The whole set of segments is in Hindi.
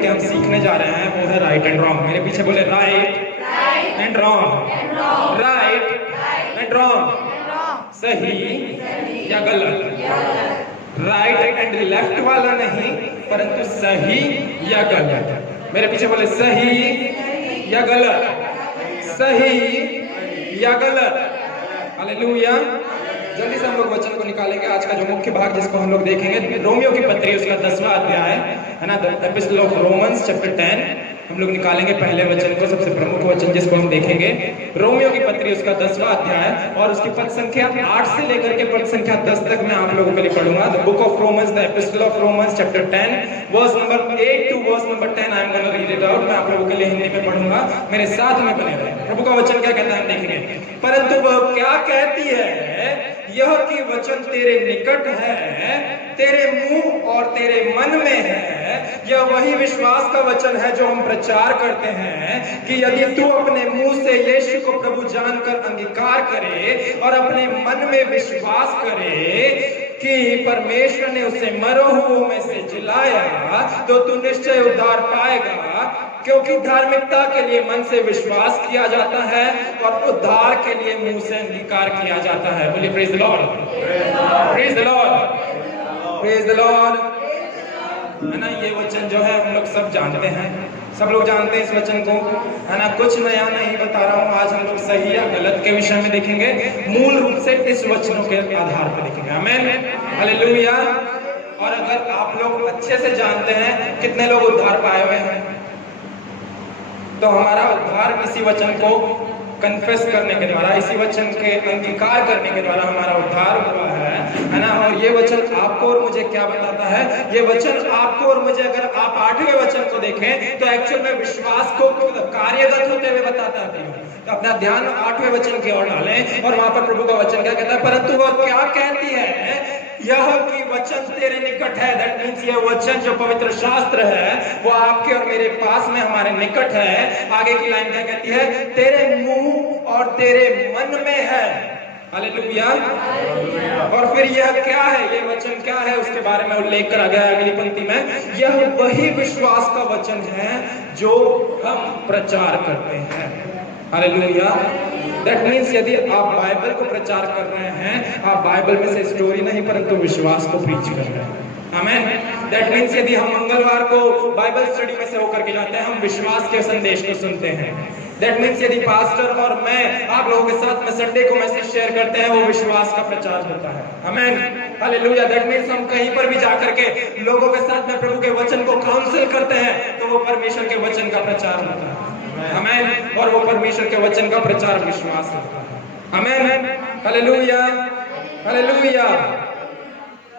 टॉपिक के हम सीखने जा रहे हैं वो है राइट एंड रॉन्ग। मेरे पीछे बोले right and wrong, right and wrong, सही या गलत। राइट एंड लेफ्ट वाला नहीं, परंतु सही या गलत। मेरे पीछे बोले सही या गलत, सही या गलत। हालेलुया। जल्दी से हम लोग वचन को निकालेंगे। आज का जो मुख्य भाग जिसको हम लोग देखेंगे, रोमियो की पत्री उसका 10वां अध्याय है ना, the epistle of Romans chapter 10। हम लोग निकालेंगे पहले वचन को, सबसे प्रमुख वचन जिसको हम देखेंगे, रोमियो की पत्री उसका 10वां अध्याय और उसकी पद संख्या 8 से लेकर के पद संख्या 10 तक मैं आप लोगों के लिए पढ़ूंगा। The book of Romans, the epistle of Romans chapter 10 verse number 8 to verse number 10। I am gonna read it out. मैं आप लोगों के लिए हिंदी में पढ़ूंगा, मेरे साथ में बने रहे। प्रभु का वचन क्या कहता है हम देखेंगे। परंतु वह क्या कहती है, यह कि वचन तेरे निकट है, तेरे मुंह और तेरे मन में है। यह वही विश्वास का वचन है जो हम प्रचार करते हैं कि यदि तू अपने मुंह से यीशु को प्रभु जानकर अंगीकार करे और अपने मन में विश्वास करे कि परमेश्वर ने उसे मरे हुओं में से जिलाया, तो तू निश्चय उद्धार पाएगा। क्योंकि धार्मिकता के लिए मन से विश्वास किया जाता है और उद्धार के लिए मुंह से अंगीकार किया जाता है। बोलिए praise the Lord, praise the Lord, praise the Lord. है ना, ये वचन जो है हम लोग सब जानते हैं, सब लोग जानते हैं इस वचन को, है ना। कुछ नया नहीं बता रहा हूँ। आज हम लोग सही या गलत के विषय में देखेंगे, मूल रूप से इस वचनों के आधार पर देखेंगे। आमीन, हालेलुया। और अगर आप लोग अच्छे से जानते हैं कितने लोग उद्धार पाए हुए हैं, तो हमारा उद्धार इसी वचन को कन्फेस करने के द्वारा, इसी वचन के अंगीकार करने के द्वारा हमारा उद्धार हुआ है ना। और ये वचन आपको और मुझे क्या बताता है, ये वचन आपको और मुझे, अगर आप 8वें वचन को देखें तो एक्चुअल में विश्वास को कार्यगत होते हुए बताता है। तो अपना ध्यान 8वें वचन की ओर डालें और वहां पर प्रभु का वचन क्या कहता है, परंतु वह क्या कहती है, यह कि वचन तेरे निकट है। दैट मींस यह वचन जो पवित्र शास्त्र है वो आपके और मेरे पास में हमारे निकट है। आगे की लाइन क्या कहती है, तेरे मुंह और तेरे मन में है। हालेलुया। और फिर यह क्या है, ये वचन क्या है, उसके बारे में उल्लेख करा गया है अगली पंक्ति में। यह वही विश्वास का वचन है जो हम प्रचार करते हैं। हालेलुया। दैट मीन्स यदि आप बाइबल को प्रचार कर रहे हैं, आप बाइबल में से स्टोरी नहीं परंतु विश्वास को प्रीच कर रहे हैं। आमीन। दैट मीन्स यदि हम मंगलवार को बाइबल स्टडी में से होकर के जाते हैं, हम विश्वास के संदेश को सुनते हैं। दैट मीन्स यदि पास्टर और मैं आप लोगों के साथ में संडे को मैसेज शेयर करते हैं, वो विश्वास का प्रचार होता है। आमीन, हालेलुया। दैट मीन्स हम कहीं पर भी जाकर के लोगों के साथ में प्रभु के वचन को काउंसिल करते हैं, तो वो परमेश्वर के वचन का प्रचार होता है। आमीन। और वो परमेश्वर के वचन का प्रचार विश्वास होता है। आमीन, hallelujah, hallelujah,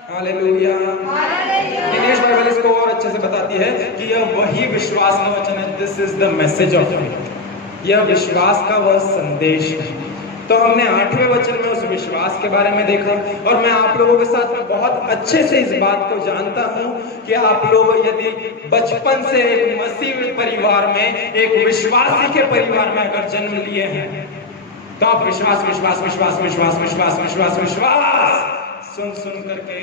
hallelujah. English Bible इसको और अच्छे से बताती है कि यह वही विश्वास का वचन है। This is the message of faith. यह विश्वास का वह संदेश है। तो हमने 8वें वचन में उस विश्वास के बारे में देखा और मैं आप लोगों के साथ में बहुत अच्छे से इस बात को जानता हूं कि आप लोग यदि बचपन से एक मसीही परिवार में, एक विश्वासी के परिवार में अगर जन्म लिए हैं, तो आप विश्वास विश्वास विश्वास विश्वास विश्वास विश्वास विश्वास सुन सुन करके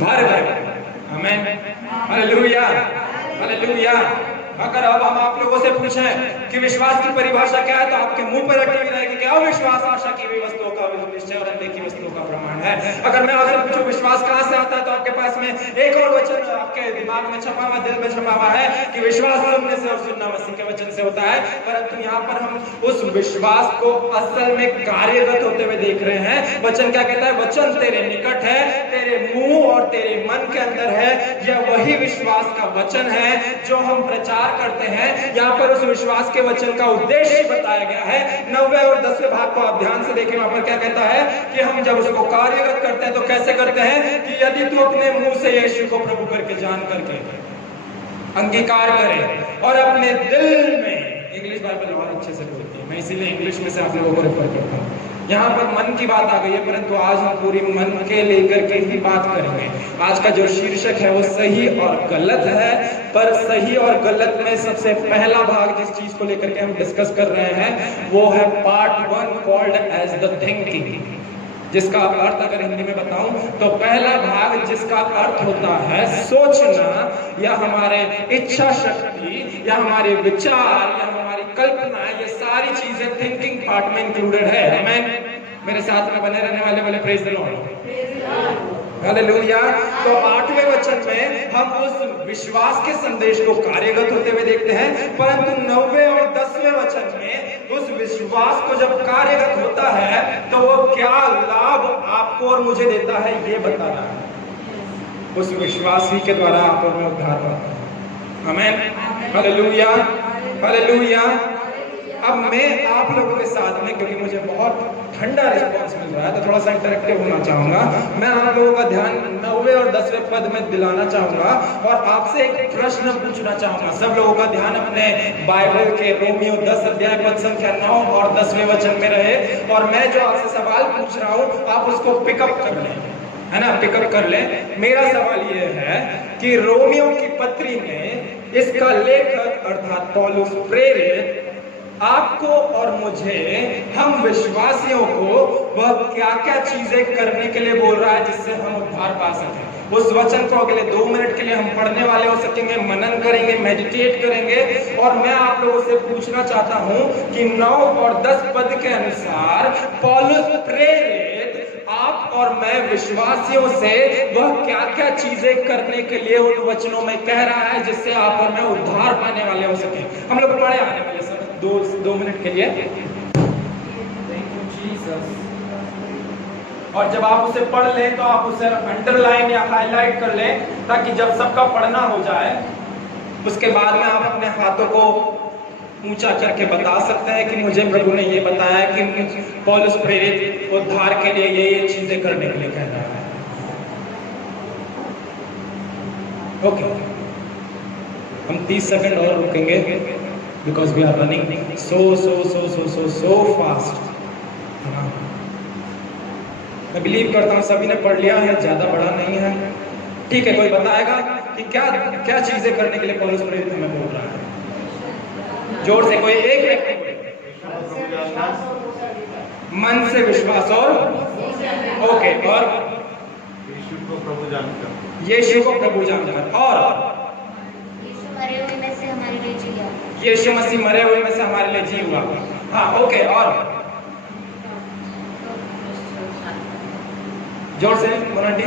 भर गए। आमीन, हालेलुया, हालेलुया। अगर अब हम आप लोगों से पूछें कि विश्वास की परिभाषा क्या है, तो आपके मुंह पर अटकी हुई रहेगी क्या विश्वास आशा की हुई वस्तुओं का निश्चय और अनदेखी वस्तुओं का प्रमाण है। अगर मैं आपसे पूछूं विश्वास कहां से आता है, तो आपके पास में एक और वचन आपके दिमाग में छपा हुआ, दिल में छपा हुआ है कि विश्वास सुनने से और सुनना मसीह के वचन से होता है। परंतु यहाँ पर हम उस विश्वास को असल में कार्यगत होते हुए देख रहे हैं। वचन क्या कहता है, वचन तेरे निकट है, तेरे मुंह और तेरे मन के अंदर है। यह वही विश्वास का वचन है जो हम प्रचार करते हैं। यहाँ पर उस विश्वास के वचन का उद्देश्य बताया गया है। 9वें और 10वें भाग को आप ध्यान से देखें। वहां पर क्या कहता है कि हम जब उसको कार्यगत करते हैं तो कैसे करते हैं कि यदि तू अपने मुंह से यीशु को प्रभु करके जान करके अंगीकार करे और अपने दिल में, इंग्लिश बाइबल और अच्छे से बोलती है, मैं इसीलिए इंग्लिश में से आप लोगों को रेफर करता हूँ। यहाँ पर मन की बात आ गई है, परंतु आज हम पूरी मन के लेकर के ही बात करेंगे। आज का जो शीर्षक है वो सही और गलत है, पर सही और गलत में सबसे पहला भाग जिस चीज को लेकर के हम डिस्कस कर रहे हैं वो है part 1 called as the thinking. जिसका अर्थ अगर हिंदी में बताऊं तो पहला भाग जिसका अर्थ होता है सोचना, या हमारे इच्छा शक्ति, या हमारे विचार, या हमारी कल्पना, ये सारी चीजें थिंकिंग पार्ट में इंक्लूडेड है। आमीन। मेरे साथ में बने रहने वाले बोले प्रेज द लॉर्ड, हालेलुया। तो 8वें वचन में हम उस विश्वास के संदेश को कार्यगत होते हुए देखते हैं, परंतु 9वें और 10वें वचन में उस विश्वास को जब कार्यगत होता है तो वो क्या लाभ आपको और मुझे देता है ये बता रहा है। उस विश्वास ही के द्वारा आप और मैं उद्धार पाते हैं। आमीन, हालेलुया, हालेलुया। अब मैं आप लोगों के साथ में, क्योंकि मुझे बहुत ठंडा रिस्पॉन्स मिल रहा है, तो थोड़ा सा इंटरेक्टिव होना चाहूंगा। मैं आप लोगों का ध्यान 9वें और 10वें पद में दिलाना चाहूंगा और आपसे एक प्रश्न पूछना चाहूंगा। सब लोगों का ध्यान अपने बाइबल के रोमियो 10 अध्याय पद संख्या 9 और 10वें वचन में रहे, और मैं जो आपसे सवाल पूछ रहा हूं आप उसको पिकअप कर लें, है ना, पिकअप कर लें। मेरा सवाल ये है कि रोमियो की पत्री में इसका लेखक अर्थात पौलुस प्रेरित आपको और मुझे, हम विश्वासियों को वह क्या क्या चीजें करने के लिए बोल रहा है जिससे हम उद्धार पा सकें। उस वचन को अगले 2 मिनट के लिए हम पढ़ने वाले हो सकेंगे, मनन करेंगे, मेडिटेट करेंगे, और मैं आप लोगों से पूछना चाहता हूं कि 9 और 10 पद के अनुसार पौलुस प्रेरित आप और मैं विश्वासियों से वह क्या क्या चीजें करने के लिए उन वचनों में कह रहा है जिससे आप और मैं उद्धार पाने वाले हो सके। हम लोग पढ़े आने वाले सब 2 मिनट के लिए। Thank you Jesus. और जब आप उसे पढ़ लें तो आप उसे अंडरलाइन या हाईलाइट कर लें, ताकि जब सबका पढ़ना हो जाए उसके बाद में आप अपने हाथों को ऊंचा करके बता सकते हैं कि मुझे प्रभु ने ये बताया कि पौलुस प्रेरित उद्धार के लिए ये चीजें करने के लिए कह रहा है। ओके, हम 30 सेकंड और रुकेंगे because we are running so fast. मैं बिलीव करता हूँ सभी ने पढ़ लिया है, ज्यादा बड़ा नहीं है। ठीक है, कोई बताएगा कि क्या क्या चीजें करने के लिए पौलुस प्रेरित हमें बोल रहा है? जोर से कोई एक व्यक्ति, मन से विश्वास और ओके, और यीशु को प्रभु जानकर, यीशु को प्रभु जानकर, और यीशु मरे हुए में से हमारे लिए जी गया, यीशु मसीह मरे हुए में से हमारे लिए जी हुआ। हाँ ओके, और जोर से मोनाटी,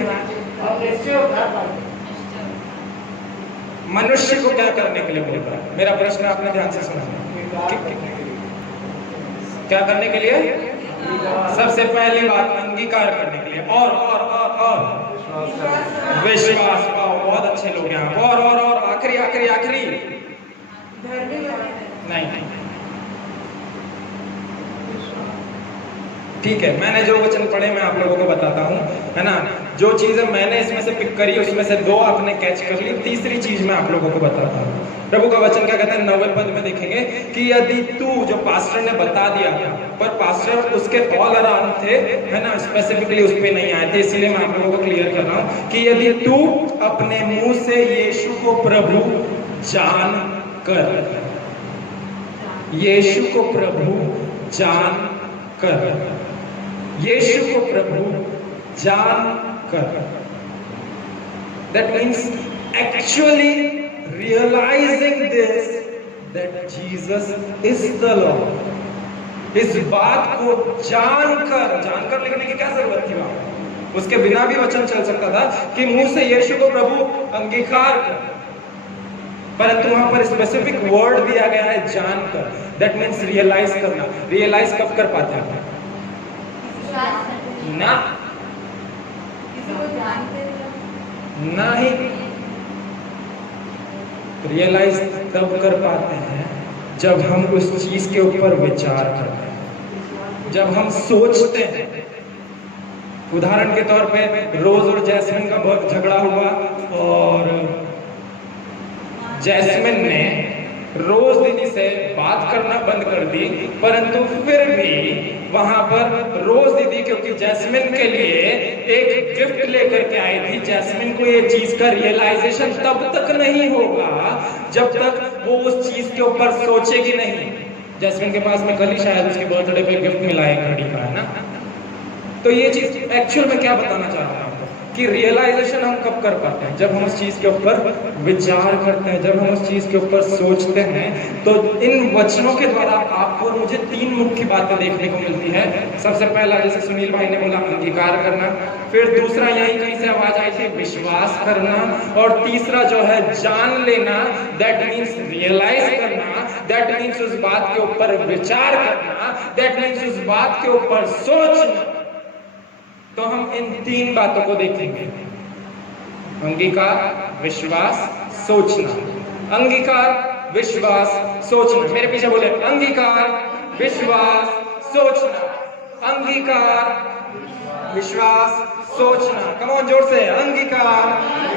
मनुष्य को क्या करने के लिए बोल रहा है? मेरा प्रश्न आपने ध्यान से सुना। क्या करने के लिए? सबसे पहली बात अंगीकार करने के लिए, और विश्वास। बहुत अच्छे लोग यहाँ। और आखिरी नहीं, ठीक है, मैंने जो वचन पढ़े मैं आप लोगों को बताता हूँ, है ना। जो चीजें मैंने इसमें से पिक करी उसमें से 2 आपने कैच कर ली, तीसरी चीज मैं आप लोगों को बताता हूँ। प्रभु का वचन क्या कहता है? 9वें पद में देखेंगे कि यदि तू, जो पास्टर ने बता दिया था, पर पास्टर उसके ऑल अराउंड थे, है ना, स्पेसिफिकली उस पर नहीं आए थे, इसीलिए मैं आप लोगों को क्लियर कर रहा हूँ कि यदि तू अपने मुंह से यीशु को प्रभु जान कर, यीशु को प्रभु जान कर, यीशु को प्रभु जान कर, that means actually realizing this that Jesus is the Lord। इस बात को जानकर लिखने की क्या जरूरत थी? वहां उसके बिना भी वचन चल सकता था कि मुंह से यीशु को प्रभु अंगीकार कर, परंतु वहां पर स्पेसिफिक वर्ड दिया गया है जानकर। दैट मीन्स रियलाइज करना। रियलाइज कब कर पाते हैं? ना, नहीं, रियलाइज तब कर पाते हैं जब हम उस चीज के ऊपर विचार करते हैं, जब हम सोचते हैं। उदाहरण के तौर पे रोज और जैस्मिन का बहुत झगड़ा हुआ और जैस्मिन ने रोज दीदी से बात करना बंद कर दी, परंतु फिर भी वहां पर रोज दीदी, क्योंकि जैस्मिन के लिए एक गिफ्ट लेकर के आई थी, जैस्मिन को ये चीज का रियलाइजेशन तब तक नहीं होगा जब तक वो उस चीज के ऊपर सोचेगी नहीं। जैस्मिन के पास में कल ही शायद उसके बर्थडे पे गिफ्ट मिला है घड़ी का, है ना। तो ये चीज एक्चुअल में क्या बताना चाह रहा हूँ कि रियलाइजेशन हम कब कर पाते हैं, जब हम उस चीज के ऊपर विचार करते हैं, जब हम उस चीज के ऊपर सोचते हैं। तो इन वचनों के द्वारा आपको और मुझे तीन मुख्य बातें देखने को मिलती है। सबसे पहला, जैसे सुनील भाई ने बोला, अंगीकार करना। फिर दूसरा, यही कहीं से आवाज आई थी, विश्वास करना। और तीसरा जो है, जान लेना, दैट मीन्स रियलाइज करना, दैट मीन्स उस बात के ऊपर विचार करना, दैट मीन्स उस बात के ऊपर सोचना। तो हम इन तीन बातों को देखेंगे, अंगीकार, विश्वास, सोचना। अंगीकार, विश्वास, सोचना। मेरे पीछे बोले, अंगीकार, विश्वास, सोचना। अंगीकार, विश्वास, सोचना। कम ऑन, जोर से, अंगीकार,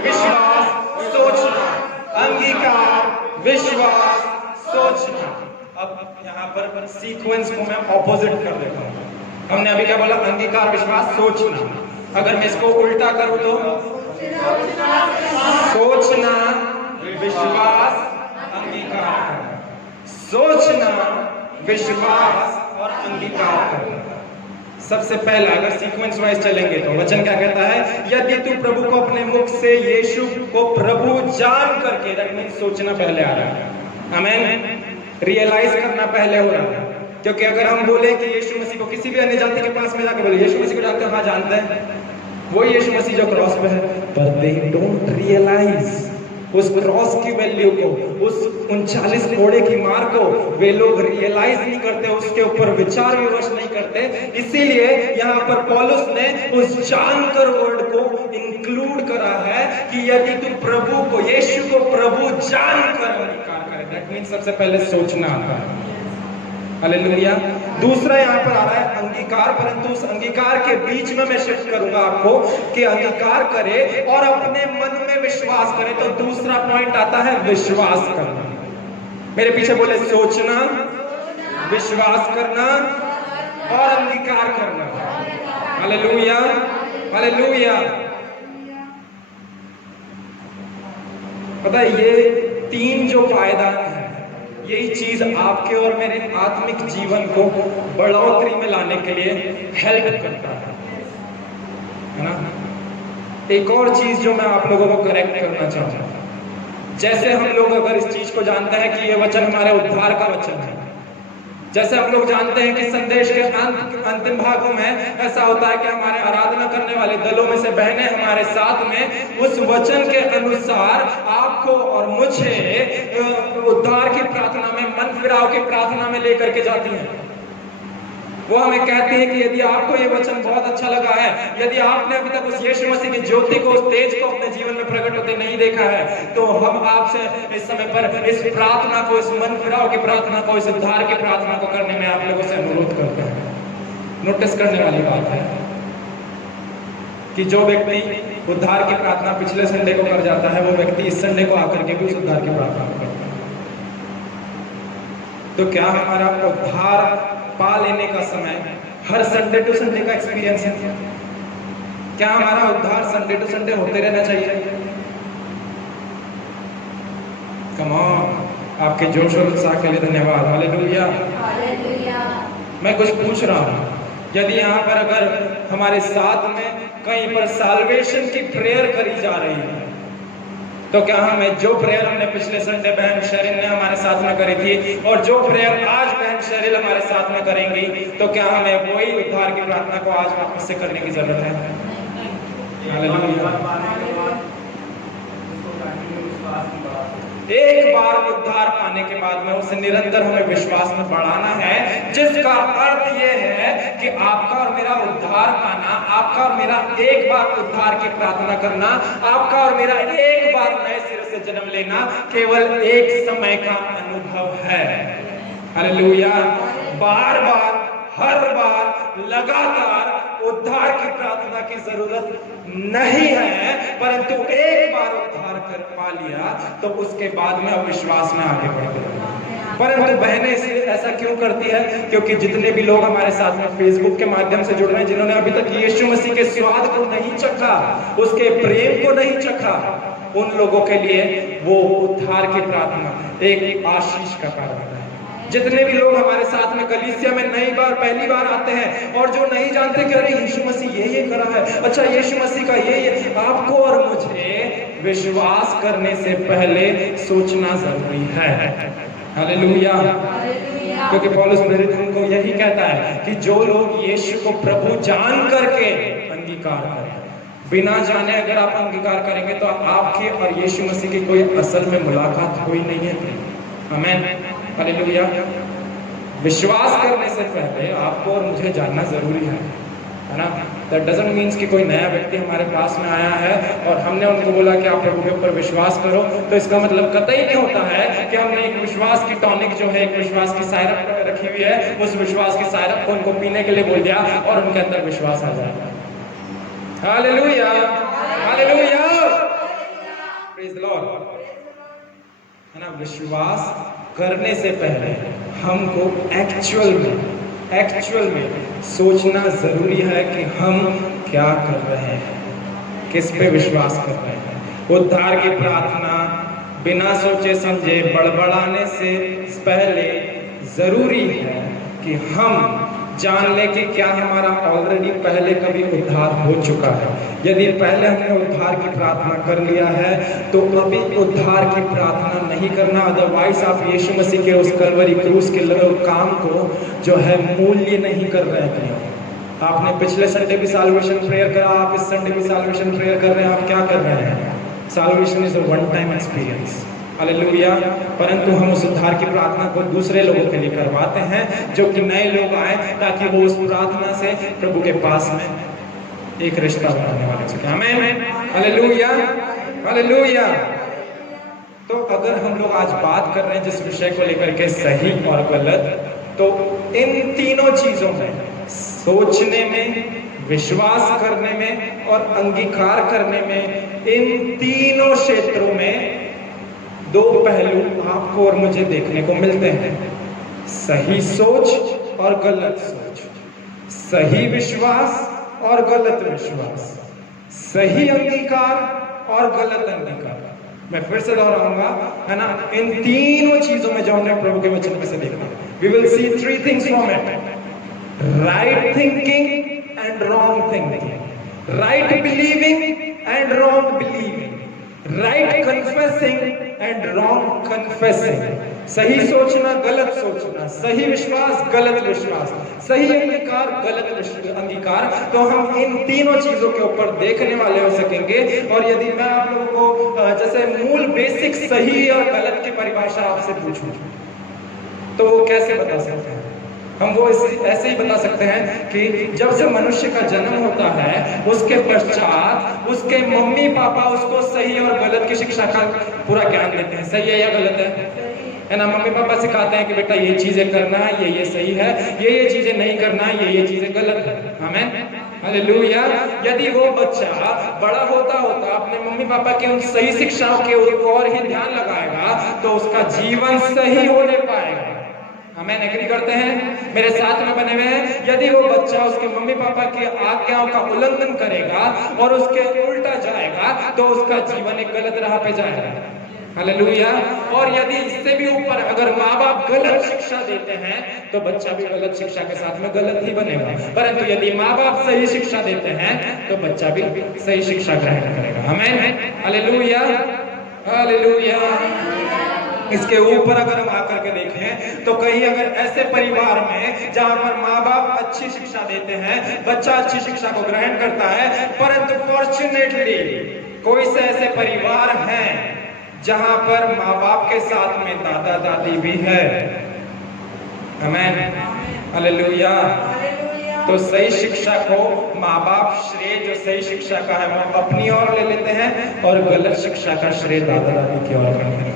विश्वास, सोचना। अंगीकार, विश्वास, सोचना। अब यहाँ पर सीक्वेंस को मैं ऑपोजिट कर देता हूँ। हमने अभी क्या बोला, अंगीकार, विश्वास, सोचना। अगर मैं इसको उल्टा करूं तो सोचना, विश्वास, अंगीकार करना। सोचना, विश्वास और अंगीकार करना। सबसे पहला, अगर सीक्वेंस वाइज चलेंगे तो वचन क्या कहता है, यदि तू प्रभु को अपने मुख से, यीशु को प्रभु जान करके, दैट मींस सोचना पहले आ रहा है, आमीन, रियलाइज करना पहले हो रहा है। क्योंकि अगर हम बोले कि यीशु मसीह को, किसी भी अन्य जाति के पास में जाकर बोले यीशु मसीह को जानते हैं, हाँ जानते हैं, वो यीशु मसीह जो क्रॉस पे है, पर दे डोंट रियलाइज उस क्रॉस की वैल्यू को, उस 39 कोड़े की मार को वे लोग रियलाइज नहीं करते, उसके ऊपर विचार विमर्श नहीं करते। इसीलिए यहाँ पर पौलुस ने उस जानकर वर्ड को इंक्लूड करा है कि यदि तू प्रभु को, यीशु को प्रभु जानकर अंगीकार करे, दैट मींस सबसे पहले सोचना आता है। हालेलुया। दूसरा यहाँ पर आ रहा है अंगीकार, परंतु उस अंगीकार के बीच में मैं शिफ्ट करूंगा आपको कि अंगीकार करे और अपने मन में विश्वास करे। तो दूसरा पॉइंट आता है विश्वास करना। मेरे पीछे बोले, सोचना, विश्वास करना और अंगीकार करना। Hallelujah, hallelujah. पता है, ये तीन जो पायदान है, यही चीज आपके और मेरे आत्मिक जीवन को बढ़ोतरी में लाने के लिए हेल्प करता है ना। एक और चीज जो मैं आप लोगों को करेक्ट करना चाहता हूं, जैसे हम लोग अगर इस चीज को जानते हैं कि ये वचन हमारे उद्धार का वचन है, जैसे हम लोग जानते हैं कि संदेश के अंतिम भागों में ऐसा होता है कि हमारे आराधना करने वाले दलों में से बहनें हमारे साथ में उस वचन के अनुसार आपको और मुझे उद्धार की प्रार्थना में, मन फिराव की प्रार्थना में लेकर के जाती हैं। वो हमें कहती है कि यदि आपको ये वचन बहुत अच्छा लगा है, यदि आपने अभी तक उस यीशु मसीह की ज्योति को, उस तेज को अपने जीवन में प्रकट होते नहीं देखा है, तो हम आपसे इस समय पर इस प्रार्थना को, इस मन फिराव की प्रार्थना को, इस उद्धार की प्रार्थना को करने में आप लोगों से अनुरोध करते हैं। नोटिस करने वाली बात है कि जो व्यक्ति उद्धार की प्रार्थना पिछले संडे को कर जाता है, वो व्यक्ति इस संडे को आकर के भी उस उद्धार की प्रार्थना करता है। तो क्या हमारा उद्धार पा लेने का समय हर संडे टू संडे का एक्सपीरियंस है? क्या हमारा उद्धार संडे टू संडे होते रहना चाहिए? कम ऑन, आपके जोश और उत्साह के लिए धन्यवाद। हालेलुया। मैं कुछ पूछ रहा हूं, यदि यहाँ पर अगर हमारे साथ में कहीं पर साल्वेशन की प्रेयर करी जा रही है, तो क्या हमें जो प्रेयर हमने पिछले संडे बहन शेरिल ने हमारे साथ में करी थी और जो प्रेयर आज बहन शेरिल हमारे साथ में करेंगी, तो क्या हमें वही उद्धार की प्रार्थना को आज वापस से करने की जरूरत है? हालेलुया। एक बार उद्धार पाने के बाद में उसे निरंतर हमें विश्वास में बढ़ाना है, जिसका अर्थ यह है कि आपका और मेरा उद्धार पाना, आपका और मेरा एक बार उद्धार की प्रार्थना करना, आपका और मेरा एक बार नए सिरे से जन्म लेना केवल एक समय का अनुभव है। हालेलुया। बार बार, हर बार, लगातार उद्धार की प्रार्थना की जरूरत नहीं है, परंतु एक बार उद्धार कर पा लिया तो उसके बाद में अविश्वास में आगे बढ़ते हैं। परंतु बहनें इसलिए ऐसा क्यों करती है? क्योंकि जितने भी लोग हमारे साथ में फेसबुक के माध्यम से जुड़ रहे हैं, जिन्होंने अभी तक यीशु मसीह के स्वाद को नहीं चखा, उसके प्रेम को नहीं चखा, उन लोगों के लिए वो उद्धार की प्रार्थना एक आशीष का कारण है। जितने भी लोग हमारे साथ में कलीसिया में पहली बार आते हैं और जो नहीं जानते कि अरे यीशु मसीह ये करा है, अच्छा यीशु मसीह का ये आपको और मुझे विश्वास करने से पहले सोचना जरूरी है। हालेलुया। क्योंकि पौलुस प्रेरित हमको यही कहता है कि जो लोग यीशु को प्रभु जान करके अंगीकार करें, बिना जाने अगर आप अंगीकार करेंगे तो आपकी और यीशु मसीह की कोई असल में मुलाकात हुई नहीं है। आमीन। हालेलुया। विश्वास करने से पहले आपको और मुझे जानना जरूरी है ना। दैट डजंट मीन्स कि कोई नया व्यक्ति हमारे पास में आया है और हमने उनको बोला कि आप प्रभु के ऊपर विश्वास करो, तो इसका मतलब कतई नहीं होता है कि हमने एक विश्वास की टॉनिक जो है, एक विश्वास की सायरप रखी हुई है, उस विश्वास की सायरप को उनको पीने के लिए बोल दिया और उनके अंदर विश्वास आ जाएगा। Hallelujah, hallelujah, praise the Lord. है ना, विश्वास करने से पहले हमको एक्चुअल में सोचना जरूरी है कि हम क्या कर रहे हैं, किस पे विश्वास कर रहे हैं। उद्धार की प्रार्थना बिना सोचे समझे बड़बड़ाने से पहले जरूरी है कि हम जान ले कि क्या हमारा ऑलरेडी पहले कभी उद्धार हो चुका है। यदि पहले हमने उद्धार की प्रार्थना कर लिया है तो अभी उद्धार की प्रार्थना नहीं करना, अदरवाइज आप यीशु मसीह के उस कलवरी क्रूस के काम को जो है मूल्य नहीं कर रहे हैं। आपने पिछले संडे भी साल्वेशन प्रेयर करा, आप इस संडे भी साल्वेशन प्रेयर कर रहे हैं, आप क्या कर रहे हैं? Salvation is a one time experience. Hallelujah. परंतु हम उस उद्धार की प्रार्थना को दूसरे लोगों के लिए करवाते हैं जो कि नए लोग आए, ताकि वो उस प्रार्थना से प्रभु के पास में एक रिश्ता बनाने वाले सके। आमीन। Hallelujah, hallelujah. तो अगर हम लोग आज बात कर रहे हैं जिस विषय को लेकर के सही और गलत, तो इन तीनों चीजों में, सोचने में, विश्वास करने में और अंगीकार करने में, इन तीनों क्षेत्रों में दो पहलू आपको और मुझे देखने को मिलते हैं। सही सोच और गलत सोच, सही विश्वास और गलत विश्वास, सही अंगीकार और गलत अंगीकार। मैं फिर से दोहराऊंगा, है ना, इन तीनों चीजों में जो हमने प्रभु के वचन में से देखा, we will see three things from it: right thinking and wrong thinking, right believing and wrong believing, right confessing and wrong confessing. सही सोचना, गलत सोचना, सही विश्वास, गलत विश्वास, सही अंगीकार, गलत अंगीकार। तो हम इन तीनों चीजों के ऊपर देखने वाले हो सकेंगे। और यदि मैं आप लोगों को जैसे मूल बेसिक सही और गलत की परिभाषा आपसे पूछूं तो वो कैसे बता सकते हैं? हम वो ऐसे ही बता सकते हैं कि जब से मनुष्य का जन्म होता है उसके पश्चात उसके मम्मी पापा उसको सही और गलत की शिक्षा का पूरा ज्ञान देते हैं। सही है या गलत है ना? मम्मी पापा सिखाते हैं कि बेटा ये चीजें करना है, ये सही है, ये चीजें नहीं करना है, ये चीजें गलत है। आमीन, हालेलुया। यदि वो बच्चा बड़ा होता अपने मम्मी पापा की उन सही शिक्षाओं के ओर ही ध्यान लगाएगा तो उसका जीवन सही होने पाएगा। हमें एग्री करते हैं? मेरे साथ में बने हुए हैं। यदि वो बच्चा उसके मम्मी पापा की आज्ञाओं का उल्लंघन करेगा और उसके उल्टा जाएगा तो उसका जीवन एक गलत राह पे जाएगा। हालेलुया। और यदि इससे भी ऊपर अगर माँ बाप गलत शिक्षा देते हैं तो बच्चा भी गलत शिक्षा के साथ में गलत ही बनेगा। परंतु यदि माँ बाप सही शिक्षा देते हैं तो बच्चा भी सही शिक्षा ग्रहण करेगा। आमीन, हालेलुया, हालेलुया। इसके ऊपर अगर हम आकर के देखें तो कहीं अगर ऐसे परिवार में जहां पर माँ बाप अच्छी शिक्षा देते हैं, बच्चा अच्छी शिक्षा को ग्रहण करता है, परंतु फॉर्चुनेटली कोई से ऐसे परिवार हैं जहां पर माँ बाप के साथ में दादा दादी भी है। आमीन, हालेलुया। तो सही शिक्षा को माँ बाप श्रेय जो सही शिक्षा का है वो अपनी ओर ले लेते हैं और गलत शिक्षा का श्रेय दादा दादी की ओर करते हैं।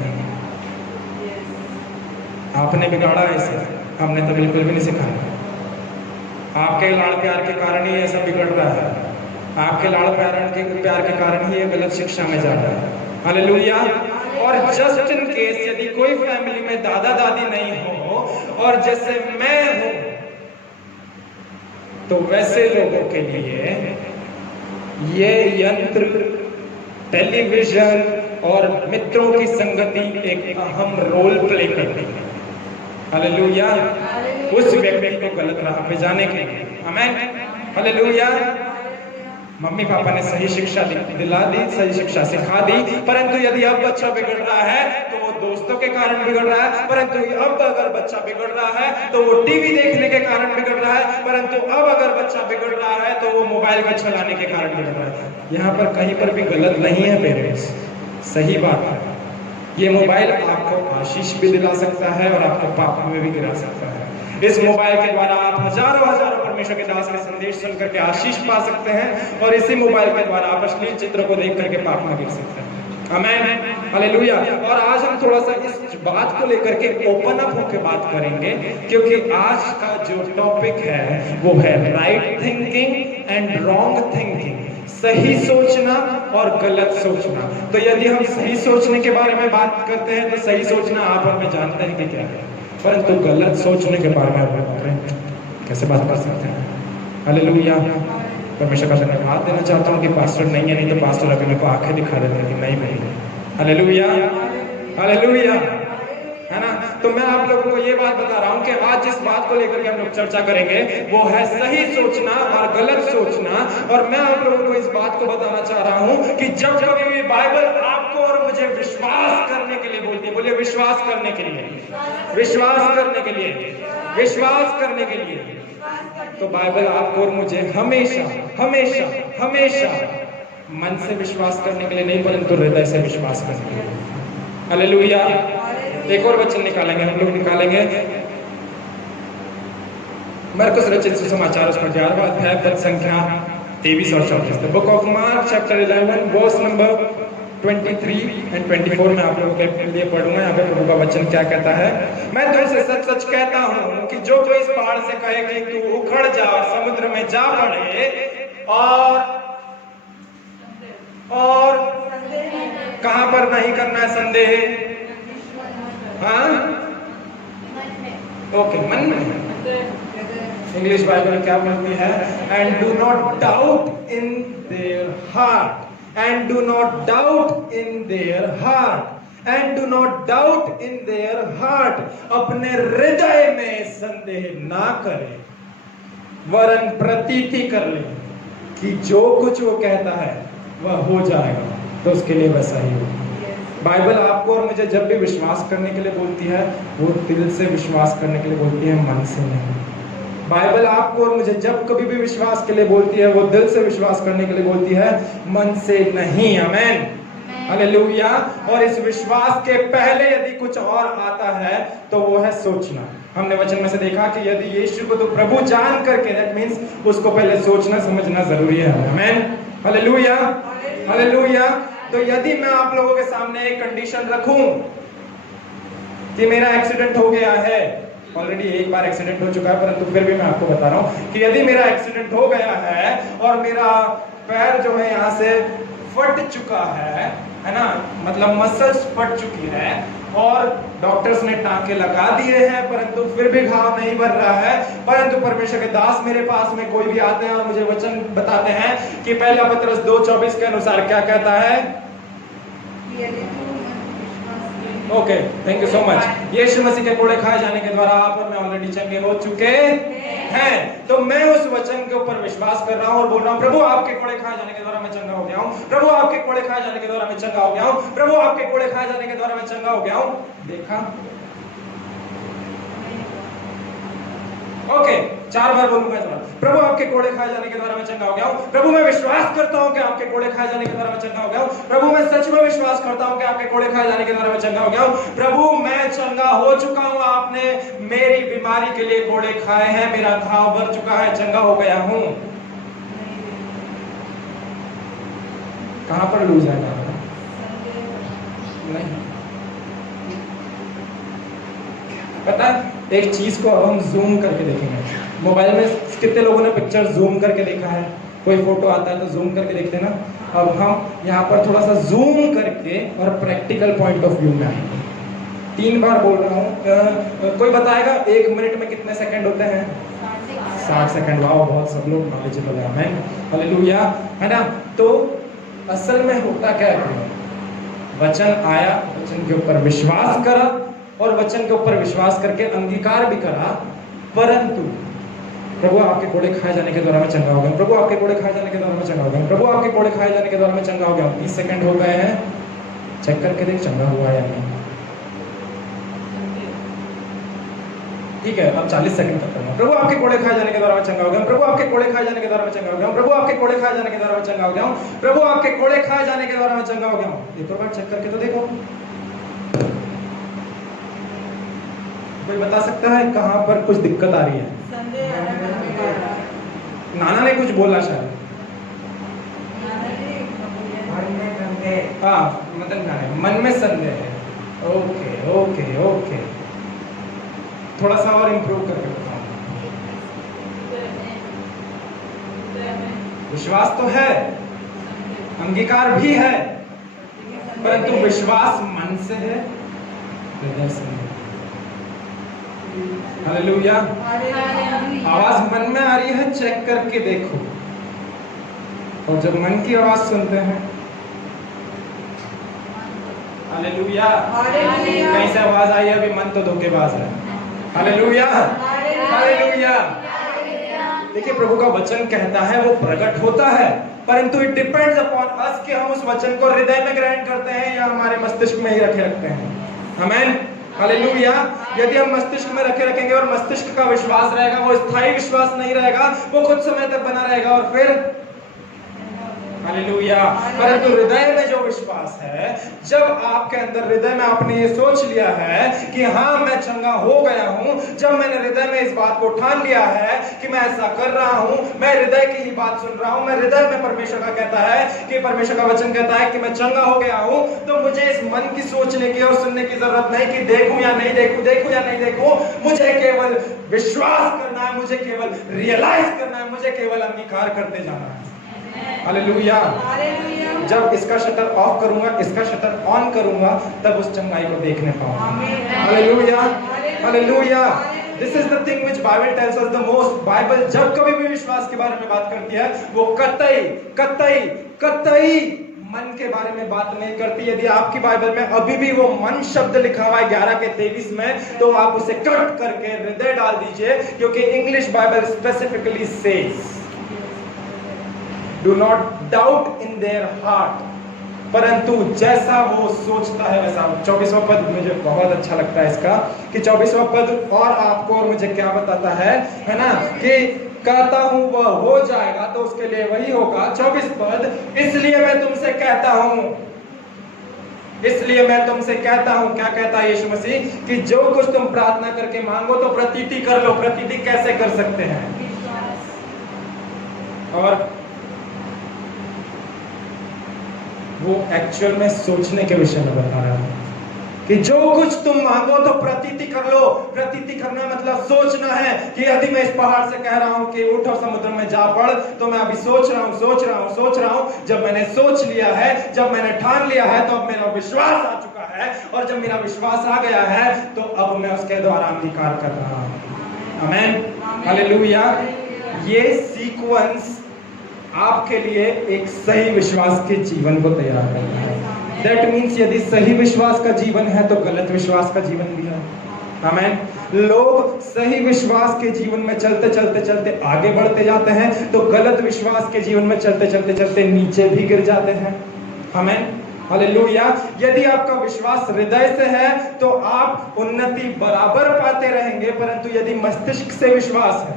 आपने बिगाड़ा है इसे, हमने तो बिल्कुल भी नहीं सिखाया। आपके लाड़ प्यार के कारण ही ये सब बिगड़ रहा है, आपके लाड़ प्यार के कारण ही ये गलत शिक्षा में जा रहा है। हालेलुया। और जस्ट इन केस यदि कोई फैमिली में दादा दादी नहीं हो और जैसे मैं हूं तो वैसे लोगों के लिए ये यंत्र, टेलीविजन और मित्रों की संगति एक अहम रोल प्ले करती है। हालेलुया। उस व्यक्ति को गलत राह पे जाने के लिए, आमीन, हालेलुया। मम्मी पापा ने सही शिक्षा दिला दी, सही शिक्षा सिखा दी, परंतु यदि अब बच्चा बिगड़ रहा है तो वो दोस्तों के कारण बिगड़ रहा है, परंतु अब अगर बच्चा बिगड़ रहा है तो वो टीवी देखने के कारण बिगड़ रहा है, परंतु अब अगर बच्चा बिगड़ रहा है तो वो मोबाइल को चलाने के कारण बिगड़ रहा है। यहाँ पर कहीं पर भी गलत नहीं है पेरेंट्स, सही बात है। ये मोबाइल आपको आशीष भी दिला सकता है और आपको पाप में भी गिरा सकता है। इस मोबाइल के द्वारा आप हजारों परमेश्वर के दास के संदेश सुन करके आशीष पा सकते हैं, और इसी मोबाइल के द्वारा आप अश्लील चित्र को देख करके पाप में गिर सकते हैं। आमीन, हालेलुया। और आज हम थोड़ा सा इस बात को लेकर के ओपन अप होकर बात करेंगे, क्योंकि आज का जो टॉपिक है वो है right thinking and wrong thinking, सही सोचना और गलत सोचना। तो यदि हम सही सोचने के बारे में बात करते हैं तो सही सोचना आप और मैं जानते हैं कि क्या है, परंतु गलत सोचने के बारे में आप कैसे बात कर सकते हैं। हालेलुया। परमेश्वर का धन्यवाद देना चाहता हूँ कि पास्टर नहीं है, नहीं तो पास्टर अभी मेरे को आंखें दिखा देते हैं कि नहीं मिली। हालेलुया, हालेलुया, है ना। तो मैं आप लोगों को ये बात बता रहा हूँ कि आज जिस बात को लेकर के हम लोग चर्चा करेंगे वो है सही सोचना और गलत सोचना। और मैं आप लोगों को इस बात को बताना चाह रहा हूँ कि जब कभी भी बाइबल आपको और मुझे विश्वास करने के लिए बोलती है, बोलिए विश्वास करने के लिए, विश्वास करने के लिए, विश्वास करने के लिए, तो बाइबल आपको और मुझे हमेशा हमेशा हमेशा मन से विश्वास करने के लिए नहीं, परंतु हृदय से विश्वास करने के लिए। हालेलुया। एक और वचन निकालेंगे, हम लोग निकालेंगे मरकुस रचित सुसमाचार उसका 11वां अध्याय पद संख्या 23 और 24। The book of Mark chapter 11 verse number 23 and 24 में आप लोगों के लिए पढ़ूंगा। यहाँ पे प्रभु का वचन क्या कहता है। मैं तुझसे सच सच कहता हूँ कि जो कोई इस पहाड़ से कहे कि तू उखड़ जा और समुद्र में जा पड़े, और कहां पर नहीं करना है संदेह, हाँ, ओके, मन में। इंग्लिश बाइबल में क्या बोलती है, and do not doubt in their heart, and do not doubt in their heart, and do not doubt in their heart, अपने हृदय में संदेह ना करे, वरन प्रतीति कर ले कि जो कुछ वो कहता है वह हो जाएगा, तो उसके लिए वैसा ही हो। बाइबल आपको और मुझे जब भी विश्वास करने के लिए बोलती है वो दिल से विश्वास करने के लिए बोलती है, मन से नहीं। बाइबल आपको और मुझे जब कभी भी विश्वास के लिए बोलती है वो दिल से विश्वास करने के लिए बोलती है, मन से नहीं। आमीन, हालेलुया। और इस विश्वास के पहले यदि कुछ और आता है तो वो है सोचना। हमने वचन में से देखा कि यदि यीशु को तो प्रभु जान करके, दैट मींस उसको पहले सोचना समझना जरूरी है। आमीन, हालेलुया, हालेलुया। तो यदि मैं आप लोगों के सामने एक कंडीशन रखूं कि मेरा एक्सीडेंट हो गया है, ऑलरेडी एक बार एक्सीडेंट हो चुका है, परंतु फिर भी मैं आपको बता रहा हूं कि यदि मेरा एक्सीडेंट हो गया है और मेरा पैर जो है यहाँ से फट चुका है ना, मतलब मसल्स फट चुकी है और डॉक्टर्स ने टांके लगा दिए हैं, परंतु फिर भी घाव नहीं भर रहा है, परंतु परमेश्वर के दास मेरे पास में कोई भी आते हैं और मुझे वचन बताते हैं कि पहला पत्रस 2:24 के अनुसार क्या कहता है। Okay, thank you so much. यीशु मसीह के कोड़े खाए जाने के द्वारा आप और मैं ऑलरेडी चंगे हो चुके हैं। तो मैं उस वचन के ऊपर विश्वास कर रहा हूं और बोल रहा हूं, प्रभु आपके कोड़े खाए जाने के द्वारा मैं चंगा हो गया हूं, प्रभु आपके कोड़े खाए जाने के द्वारा मैं चंगा हो गया हूं, प्रभु आपके कोड़े खाए जाने के द्वारा मैं चंगा हो गया हूं। देखा, ओके, 4 बार बोलूंगा, प्रभु आपके कोड़े खाए जाने के द्वारा मैं चंगा हो गया हूं, प्रभु मैं विश्वास करता हूं कि आपके कोड़े खाए जाने के द्वारा मैं चंगा हो गया हूं, प्रभु मैं सच में विश्वास करता हूं कि आपके कोड़े खाए जाने के द्वारा मैं चंगा हो गया हूं, प्रभु मैं चंगा हो चुका हूं, आपने मेरी बीमारी के लिए कोड़े खाए हैं, मेरा घाव भर चुका है, चंगा हो गया हूं। कहां पर लूज जाएगा नहीं पता। एक चीज को अब हम जूम करके देखेंगे। मोबाइल में कितने लोगों ने पिक्चर जूम करके देखा है, कोई फोटो आता है तो जूम करके देखते हैं ना। अब हम यहाँ पर थोड़ा सा जूम करके और प्रैक्टिकल पॉइंट ऑफ व्यू में आएंगे। 3 बार बोल रहा हूँ, कोई बताएगा 1 मिनट में कितने सेकंड होते हैं? 60 सेकंड। वाह, बहुत सब लोग नॉलेजेबल है। आमीन, हालेलुया, है ना। तो असल में होता क्या है, वचन आया, वचन के ऊपर विश्वास करा, और वचन के ऊपर विश्वास करके अंगीकार भी करा, परंतु प्रभु आपके कोड़े खाए जाने के द्वारा मैं चंगा हो गया, प्रभु आपके कोड़े खाए जाने के द्वारा मैं चंगा हो गया, प्रभु आपके कोड़े खाए जाने के द्वारा मैं चंगा हो गया। 30 सेकंड हो गए हैं, चेक करके देख चंगा हुआ या नहीं। ठीक है, अब 40 सेकंड तक करना। प्रभु आपके कोड़े खाए जाने के द्वारा मैं चंगा हो गया, प्रभु आपके कोड़े खाए जाने के द्वारा मैं चंगा हो गया, प्रभु आपके कोड़े खाए जाने के द्वारा मैं चंगा हो गया, प्रभु आपके कोड़े खाए जाने के द्वारा मैं चंगा हो गया। एक बार चेक करके तो देखो, कोई बता सकता है कहां पर कुछ दिक्कत आ रही है? नाना ने कुछ बोला शायद, हाँ मतलब मन में संदेह है। ओके ओके ओके, थोड़ा सा और इंप्रूव करके बताओ। विश्वास तो है, अंगीकार भी है, परंतु विश्वास मन से है, हृदय से नहीं। हालेलुया। आवाज मन में आ रही है, चेक करके देखो। और जब मन की आवाज सुनते हैं, हालेलुया, कहीं से आवाज आई है अभी मन तो धोखेबाज है। Hallelujah hallelujah. देखिए प्रभु का वचन कहता है वो प्रकट होता है, परंतु इट डिपेंड्स अपॉन अस कि हम उस वचन को हृदय में ग्रहण करते हैं या हमारे मस्तिष्क में ही रखते हैं। आमीन हालेलुया। यदि हम मस्तिष्क में रखेंगे और मस्तिष्क का विश्वास रहेगा, वो स्थायी विश्वास नहीं रहेगा, वो कुछ समय तक बना रहेगा और फिर हालेलुया। परंतु हृदय में जो विश्वास है, जब आपके अंदर हृदय में आपने ये सोच लिया है कि हाँ मैं चंगा हो गया हूं, जब मैंने हृदय में इस बात को ठान लिया है कि मैं ऐसा कर रहा हूं, मैं हृदय की ही बात सुन रहा हूं, मैं हृदय में परमेश्वर का कहता है कि परमेश्वर का वचन कहता है कि मैं चंगा हो गया हूं, तो मुझे इस मन की सोचने की और सुनने की जरूरत नहीं कि देखूं या नहीं देखूं, देखूं या नहीं देखूं। मुझे केवल विश्वास करना है, मुझे केवल रियलाइज करना है, मुझे केवल अंगीकार करते जाना है। हालेलुया। जब इसका शटर ऑफ करूंगा, इसका शटर ऑन करूंगा, तब उस चंगाई को देखने पाऊंगा। Hallelujah hallelujah. This is the thing which Bible tells us the most. Bible जब कभी भी विश्वास के बारे में बात करती है, वो कतई कतई कतई मन के बारे में बात नहीं करती। यदि आपकी बाइबल में अभी भी वो मन शब्द लिखा हुआ है 11:23 में, तो आप उसे कट करके हृदय डाल दीजिए, क्योंकि English Bible specifically says do not doubt in their heart, परंतु जैसा वो सोचता है वैसा। 24वां पद मुझे बहुत अच्छा लगता है इसका, कि 24वां पद और आपको और मुझे क्या बताता है ना, कि कहता हूं वह हो जाएगा तो उसके लिए वही होगा। 24 पद, इसलिए मैं तुमसे कहता हूं, इसलिए मैं तुमसे कहता हूं, क्या कहता है यीशु मसीह, कि जो कुछ तुम प्रार्थना करके मांगो तो प्रतीति कर लो। प्रतीति कैसे कर सकते हैं? और वो एक्चुअल में सोचने के विषय में बता रहा है कि जो कुछ तुम मांगो तो प्रतीति कर लो। प्रतीति करना मतलब सोचना है कि यदि मैं इस पहाड़ से कह रहा हूं कि उठ और समुद्र में जा पड़, तो मैं अभी सोच रहा हूं। जब मैंने सोच लिया है, जब मैंने ठान लिया है, तो अब मेरा विश्वास आ चुका है, और जब मेरा विश्वास आ गया है तो अब मैं उसके द्वारा अंगीकार कर रहा हूं। आमीन हालेलुया। ये सीक्वेंस आपके लिए एक सही विश्वास के जीवन को तैयार करता है। दैट मीन्स यदि सही विश्वास का जीवन है तो गलत विश्वास का जीवन भी है। आमीन। लोग सही विश्वास के जीवन में चलते चलते आगे बढ़ते जाते हैं, तो गलत विश्वास के जीवन में चलते चलते नीचे भी गिर जाते हैं। आमीन हालेलुया। यदि आपका विश्वास हृदय से है तो आप उन्नति बराबर पाते रहेंगे, परंतु यदि मस्तिष्क से विश्वास है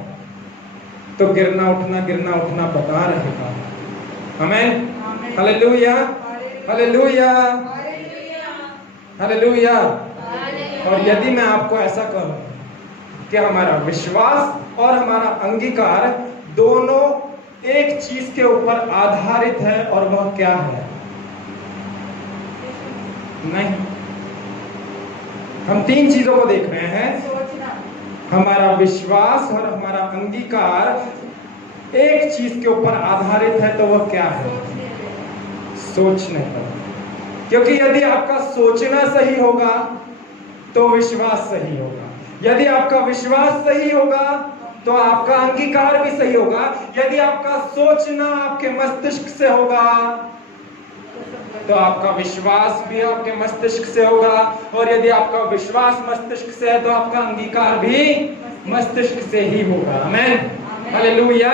तो गिरना उठना बता रहेगा। आमीन हालेलुया हालेलुया हालेलुया। और यदि मैं आपको ऐसा कहूं कि हमारा विश्वास और हमारा अंगीकार दोनों एक चीज के ऊपर आधारित है, और वह क्या है? नहीं, हम तीन चीजों को देख रहे हैं। हमारा विश्वास और हमारा अंगीकार एक चीज के ऊपर आधारित है, तो वह क्या है? सोचने पर। क्योंकि यदि आपका सोचना सही होगा तो विश्वास सही होगा, यदि आपका विश्वास सही होगा तो आपका अंगीकार भी सही होगा, यदि आपका सोचना आपके मस्तिष्क से होगा तो आपका विश्वास भी आपके मस्तिष्क से होगा, और यदि आपका विश्वास मस्तिष्क से है तो आपका अंगीकार भी मस्तिष्क से ही होगा। आमीन, हालेलुया।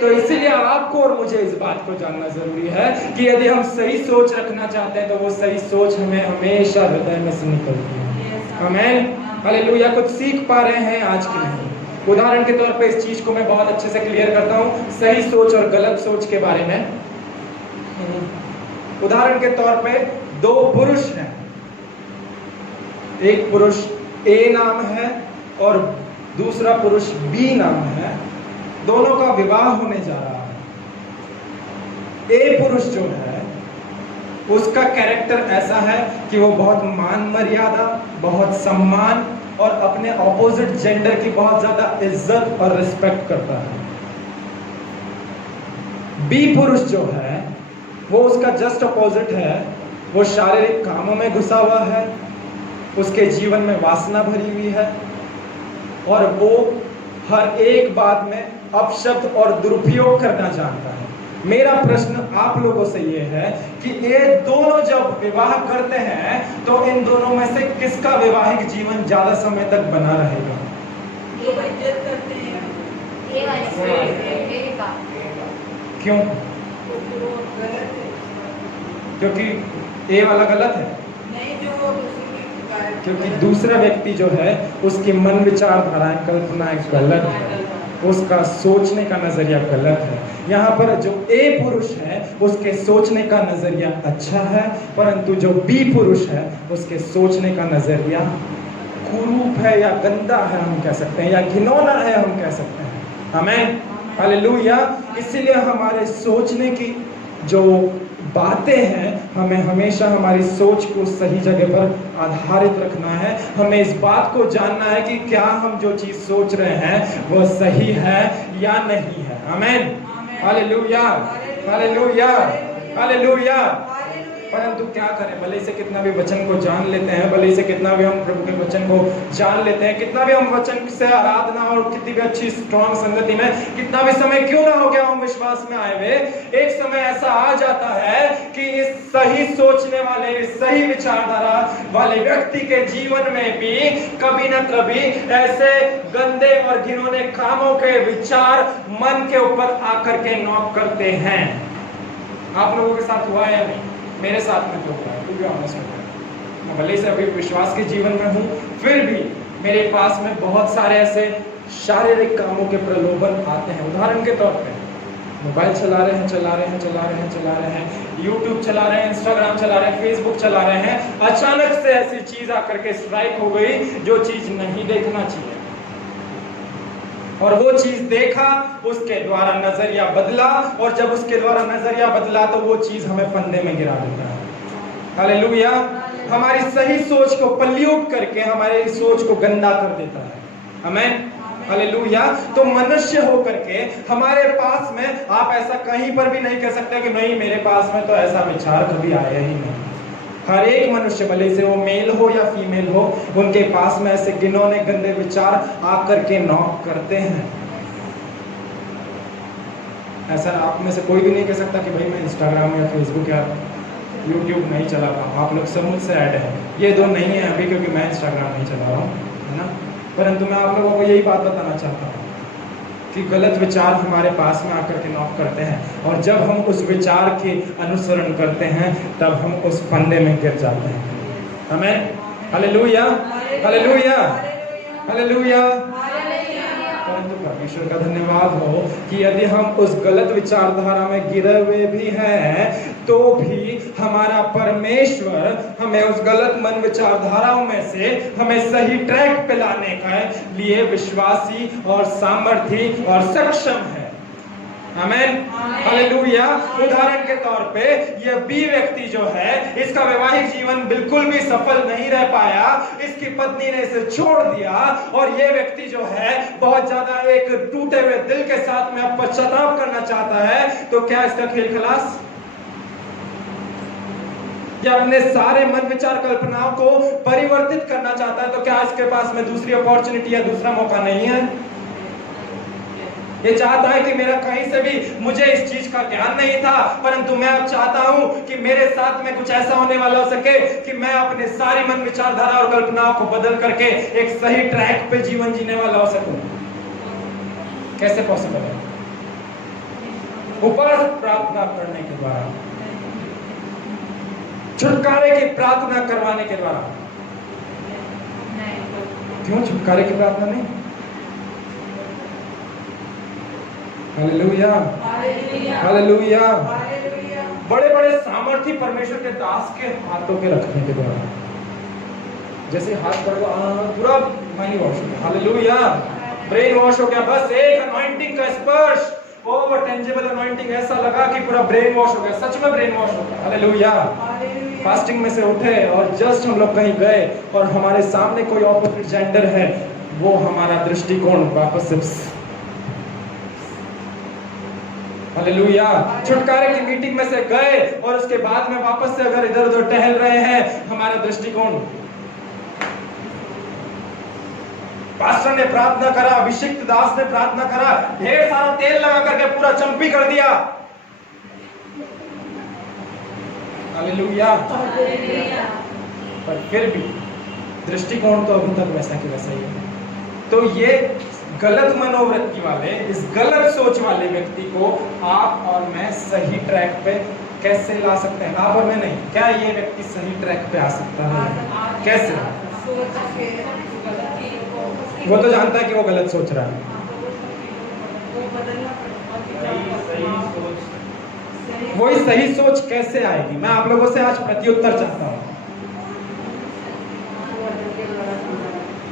तो इसीलिए आपको और मुझे इस बात को जानना जरूरी है कि यदि हम सही सोच रखना चाहते हैं तो वो सही सोच हमें हमेशा हृदय में से निकलती है। आमीन, हालेलुया। कुछ सीख पा रहे हैं आज के लिए? उदाहरण के तौर पे इस चीज को मैं बहुत अच्छे से क्लियर करता हूँ, सही सोच और गलत सोच के बारे में। उदाहरण के तौर पे दो पुरुष हैं, एक पुरुष ए नाम है और दूसरा पुरुष बी नाम है, दोनों का विवाह होने जा रहा है। ए पुरुष जो है उसका कैरेक्टर ऐसा है कि वो बहुत मान मर्यादा, बहुत सम्मान और अपने ऑपोजिट जेंडर की बहुत ज्यादा इज्जत और रिस्पेक्ट करता है। बी पुरुष जो है वो उसका जस्ट अपोजिट है, वो शारीरिक कामों में घुसा हुआ है, उसके जीवन में वासना भरी हुई है और वो हर एक बात में अपशब्द और दुरुपयोग करना जानता है। मेरा प्रश्न आप लोगों से ये है कि ये दोनों जब विवाह करते हैं तो इन दोनों में से किसका वैवाहिक जीवन ज्यादा समय तक बना रहेगा? ये इज्जत करते हैं, ये वाले का। क्यों? क्योंकि ए वाला गलत है? नहीं, जो क्योंकि दूसरा व्यक्ति जो है उसकी मन विचारधाराएं कल्पनाएं गलत है, उसका सोचने का नजरिया गलत है। यहाँ पर जो ए पुरुष है उसके सोचने का नजरिया अच्छा है, परंतु जो बी पुरुष है उसके सोचने का नजरिया कुरूप है या गंदा है हम कह सकते हैं, या घिनौना है हम कह सकते हैं। आमीन, हालेलुया। इसीलिए हमारे सोचने की जो बातें हैं हमें हमेशा हमारी सोच को सही जगह पर आधारित रखना है। हमें इस बात को जानना है कि क्या हम जो चीज सोच रहे हैं वो सही है या नहीं है। आमीन, हालेलुया, हालेलुया, हालेलुया। परंतु क्या करें, भले से कितना भी वचन को जान लेते हैं, भले से कितना भी हम प्रभु के वचन को जान लेते हैं, कितना भी हम वचन से आराधना और कितनी भी अच्छी स्ट्रॉन्ग संगति में कितना भी समय क्यों ना हो गया हम विश्वास में आए हुए, एक समय ऐसा आ जाता है कि इस सही सोचने वाले, इस सही विचारधारा वाले व्यक्ति के जीवन में भी कभी ना कभी ऐसे गंदे और घिनौने कामों के विचार मन के ऊपर आकर के नॉक करते हैं। आप लोगों के साथ हुआ है या नहीं? मेरे साथ में तो हुआ है, टू बी ऑनेस्ट में। मैं भले से अभी विश्वास के जीवन में हूँ, फिर भी मेरे पास में बहुत सारे ऐसे शारीरिक कामों के प्रलोभन आते हैं। उदाहरण के तौर पे मोबाइल चला रहे हैं, यूट्यूब चला रहे हैं, इंस्टाग्राम चला रहे हैं, फेसबुक चला रहे हैं, अचानक से ऐसी चीज आकर के स्ट्राइक हो गई जो चीज नहीं देखना चाहिए, और वो चीज देखा, उसके द्वारा नजरिया बदला, और जब उसके द्वारा नजरिया बदला तो वो चीज हमें फंदे में गिरा देता है। हालेलुया। हमारी सही सोच को पल्यूट करके हमारी सोच को गंदा कर देता है। आमीन, हालेलुया। तो मनुष्य होकर के हमारे पास में आप ऐसा कहीं पर भी नहीं कह सकते कि नहीं मेरे पास में तो ऐसा विचार कभी आया ही नहीं। हर एक मनुष्य, भले से वो मेल हो या फीमेल हो, उनके पास में ऐसे घिनौने गंदे विचार आकर के नॉक करते हैं। ऐसा आप में से कोई भी नहीं कह सकता कि भाई मैं इंस्टाग्राम या फेसबुक या यूट्यूब नहीं चलाता हूँ। आप लोग सब मुझसे ऐड है, ये दो नहीं है अभी क्योंकि मैं इंस्टाग्राम नहीं चला रहा हूँ, है ना। परंतु मैं आप लोगों को यही बात बताना चाहता हूँ कि गलत विचार हमारे पास में आकर के नॉक करते हैं, और जब हम उस विचार के अनुसरण करते हैं तब हम उस फंदे में गिर जाते हैं। आमीन, हालेलुया, हालेलुया, हालेलुया। परंतु परमेश्वर का धन्यवाद हो कि यदि हम उस गलत विचारधारा में गिरे हुए भी हैं तो भी हमारा परमेश्वर हमें उस गलत मन विचारधाराओं में से हमें सही ट्रैक पे लाने के लिए विश्वासी और सामर्थी और सक्षम है। आमीन, हालेलुया। उदाहरण के तौर पे यह बी व्यक्ति जो है, इसका वैवाहिक जीवन बिल्कुल भी सफल नहीं रह पाया, इसकी पत्नी ने इसे छोड़ दिया, और यह व्यक्ति जो है बहुत ज्यादा एक टूटे हुए दिल के साथ में पश्चाताप करना चाहता है। तो क्या इसका खेल खलास? या अपने सारे मन विचार कल्पनाओं को परिवर्तित करना चाहता है, तो क्या इसके पास में दूसरी अपॉर्चुनिटी या दूसरा मौका नहीं है? ये चाहता है कि मेरा कहीं से भी मुझे इस चीज का ज्ञान नहीं था, परंतु मैं अब चाहता हूं कि मेरे साथ में कुछ ऐसा होने वाला हो सके कि मैं अपने सारी मन विचारधारा और कल्पनाओं को बदल करके एक सही ट्रैक पे जीवन जीने वाला हो सकूं। कैसे पॉसिबल है? उपवास प्रार्थना करने के द्वारा, छुटकारे की प्रार्थना करवाने के द्वारा। क्यों छुटकारे की प्रार्थना नहीं? Hallelujah, hallelujah. बड़े बड़े सामर्थी परमेश्वर के दास के हाथों के रखने के द्वारा, जैसे हाथ पर पूरा माइंड वॉश हो गया, हालेलुया, ब्रेन वॉश हो गया, बस एक अनॉइंटिंग का स्पर्श, वो टेंजिबल अनॉइंटिंग ऐसा लगा कि पूरा ब्रेन वॉश हो गया, सच में ब्रेन वॉश हो गया, हालेलुया। फास्टिंग में से उठे और जस्ट हम लोग कहीं गए और हमारे सामने कोई ऑपोजिट जेंडर है, वो हमारा दृष्टिकोण वापस से, हालेलुया। छुटकारे की मीटिंग में से गए और उसके बाद में वापस से अगर इधर उधर टहल रहे हैं, हमारा दृष्टिकोण, पास्टर ने प्रार्थना करा, अभिषिक्त दास ने प्रार्थना करा, ढेर सारा तेल लगा करके पूरा चंपी कर दिया, हालेलुया, पर फिर भी दृष्टिकोण तो अभी तक वैसा के वैसा ही है। तो ये गलत मनोवृत्ति वाले, इस गलत सोच वाले व्यक्ति को आप और मैं सही ट्रैक पे कैसे ला सकते हैं? आप और मैं नहीं, क्या ये व्यक्ति सही ट्रैक पे आ सकता है? कैसे? वो तो जानता है कि वो गलत सोच रहा है। वही सही सोच कैसे आएगी? मैं आप लोगों से आज प्रत्युत्तर चाहता हूँ,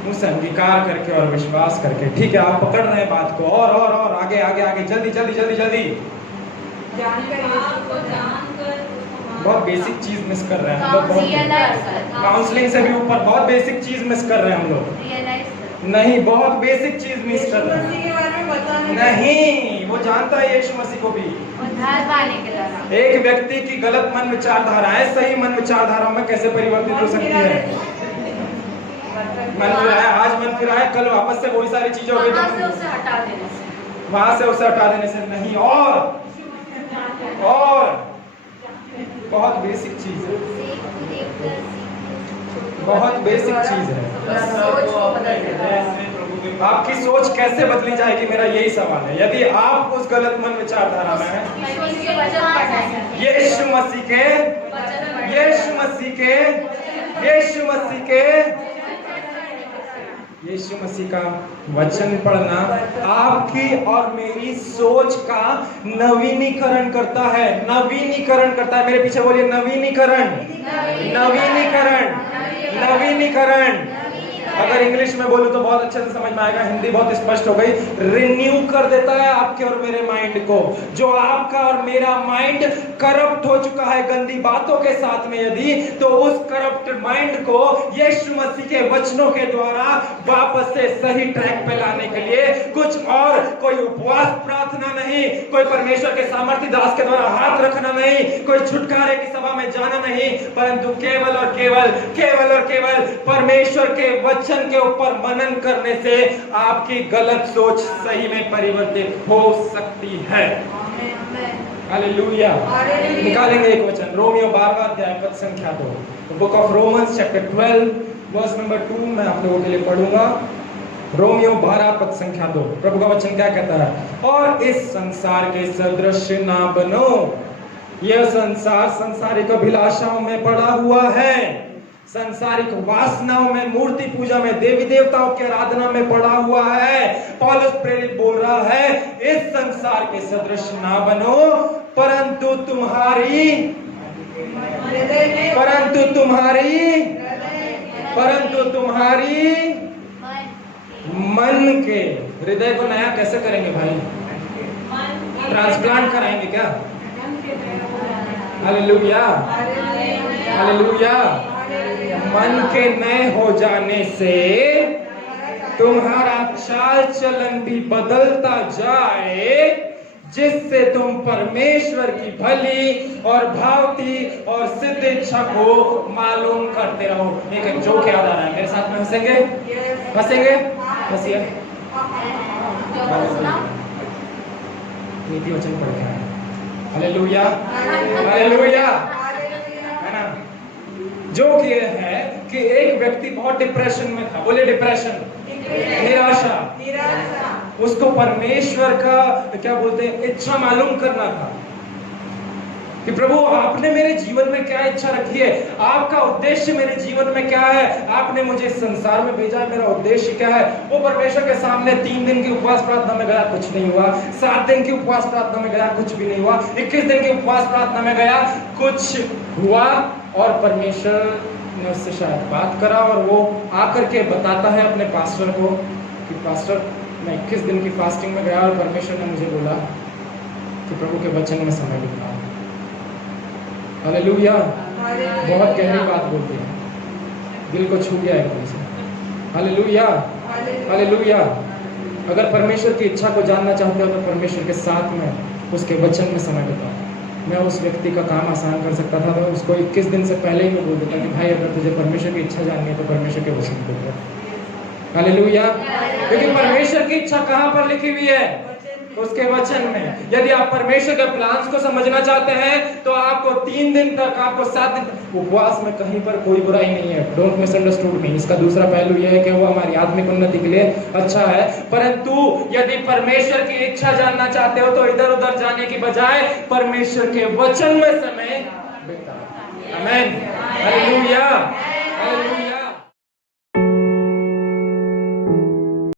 मुझसे अंगीकार करके और विश्वास करके। ठीक है, आप पकड़ रहे हैं बात को, और आगे आगे आगे, जल्दी जल्दी जल्दी जल्दी। बहुत बेसिक चीज मिस कर रहे हैं हम लोग, काउंसलिंग से भी ऊपर बहुत बेसिक चीज मिस कर रहे हैं हम लोग। नहीं, बहुत बेसिक चीज मिस कर रहे हैं। नहीं, वो जानता है यीशु मसीह को भी। एक व्यक्ति की गलत मन विचारधाराएं सही मन विचारधाराओं में कैसे परिवर्तित हो सकती है? मन फिराया, आज मन फिराया, कल वापस से वही सारी चीजें हो गई, वहां से उसे हटा देने से नहीं। और बहुत बेसिक चीज है, बहुत बेसिक चीज है। आपकी सोच कैसे बदली जाएगी, मेरा यही सवाल है। यदि आप उस गलत मन विचारधारा में हैं, यीशु मसीह का वचन पढ़ना आपकी और मेरी सोच का नवीनीकरण करता है, नवीनीकरण करता है। मेरे पीछे बोलिए नवीनीकरण, नवीनीकरण, नवीनीकरण। अगर इंग्लिश में बोलूं तो बहुत अच्छे से समझ में आएगा, हिंदी बहुत स्पष्ट हो गई। रिन्यू कर देता है आपके और मेरे माइंड को। जो आपका और मेरा माइंड करप्ट हो चुका है गंदी बातों के साथ में, यदि तो उस करप्ट माइंड को यीशु मसीह के वचनों के द्वारा वापस से सही ट्रैक पे लाने के लिए कुछ और, कोई उपवास प्रार्थना नहीं, कोई परमेश्वर के सामर्थ्य दास के द्वारा हाथ रखना नहीं, कोई छुटकारे की सभा में जाना नहीं, परंतु केवल और केवल, केवल और केवल परमेश्वर के वचन के ऊपर मनन करने से आपकी गलत सोच सही में परिवर्तित हो सकती है। हालेलुया। निकालेंगे एक वचन, रोमियो 12वां अध्याय पद संख्या 2, book of Romans chapter 12 verse number 2 मैं आप लोगों के लिए पढ़ूंगा। रोमियो 12 पद संख्या 2, प्रभु का वचन क्या कहता है? और इस संसार के सदृश ना बनो, यह संसार सांसारिक अभिलाषाओं में पड़ा हुआ है, सांसारिक वासनाओं में, मूर्ति पूजा में, देवी देवताओं की आराधना में पड़ा हुआ है। पौलुस प्रेरित बोल रहा है, इस संसार के सदृश ना बनो, परंतु तुम्हारी मन के हृदय को नया कैसे करेंगे भाई? ट्रांसप्लांट कराएंगे क्या? Hallelujah, hallelujah. मन के नए हो जाने से तुम्हारा चाल चलन भी बदलता जाए, जिससे तुम परमेश्वर की भली और भावती और सिद्ध इच्छा को मालूम करते रहो। एक जोक याद आ रहा है, मेरे साथ में हंसेंगे? हंसेंगे? हंसिए। नीति वचन पढ़ के आए। हालेलुया, हालेलुया, है ना। जो कि है कि एक व्यक्ति बहुत डिप्रेशन में था, बोले डिप्रेशन, निराशा। उसको परमेश्वर का क्या बोलते हैं, इच्छा मालूम करना था कि प्रभु आपने मेरे जीवन में क्या इच्छा रखी है, आपका उद्देश्य मेरे जीवन में क्या है, आपने मुझे इस संसार में भेजा है, मेरा उद्देश्य क्या है। वो परमेश्वर के सामने 3 दिन की उपवास प्रार्थना में गया, कुछ नहीं हुआ। 7 दिन की उपवास प्रार्थना में गया, कुछ भी नहीं हुआ। 21 दिन की उपवास प्रार्थना में गया, कुछ हुआ। और परमेश्वर ने उससे शायद बात करा और वो आकर के बताता है अपने पास्टर को कि पास्टर मैं 21 दिन की फास्टिंग में गया और परमेश्वर ने मुझे बोला कि प्रभु के वचन में समय बिताओ। हालेलुया, बहुत गहरी बात बोलती है, दिल को छू गया एकदम से। Hallelujah, hallelujah. अगर परमेश्वर की इच्छा को जानना चाहते हो तो परमेश्वर के साथ में उसके वचन में समय बिताओ। मैं उस व्यक्ति का काम आसान कर सकता था, मैं उसको 21 दिन से पहले ही मैं बोल देता कि भाई अगर तुझे परमेश्वर की इच्छा जाननी है तो परमेश्वर के वचन को पढ़। हालेलुया। लेकिन परमेश्वर की इच्छा कहाँ पर लिखी हुई है? उसके वचन में। यदि आप परमेश्वर के प्लान्स को समझना चाहते हैं तो आपको 3 दिन तक, आपको 7 दिन तक उपवास में कहीं पर कोई बुराई नहीं है। डोंट मिसअंडरस्टूड मी। इसका दूसरा पहलू यह है कि वो हमारी आत्मिक उन्नति के लिए अच्छा है, परंतु यदि परमेश्वर की इच्छा जानना चाहते हो तो इधर उधर जाने की बजाय परमेश्वर के वचन में समय बिताओ। आमीन, हालेलुया।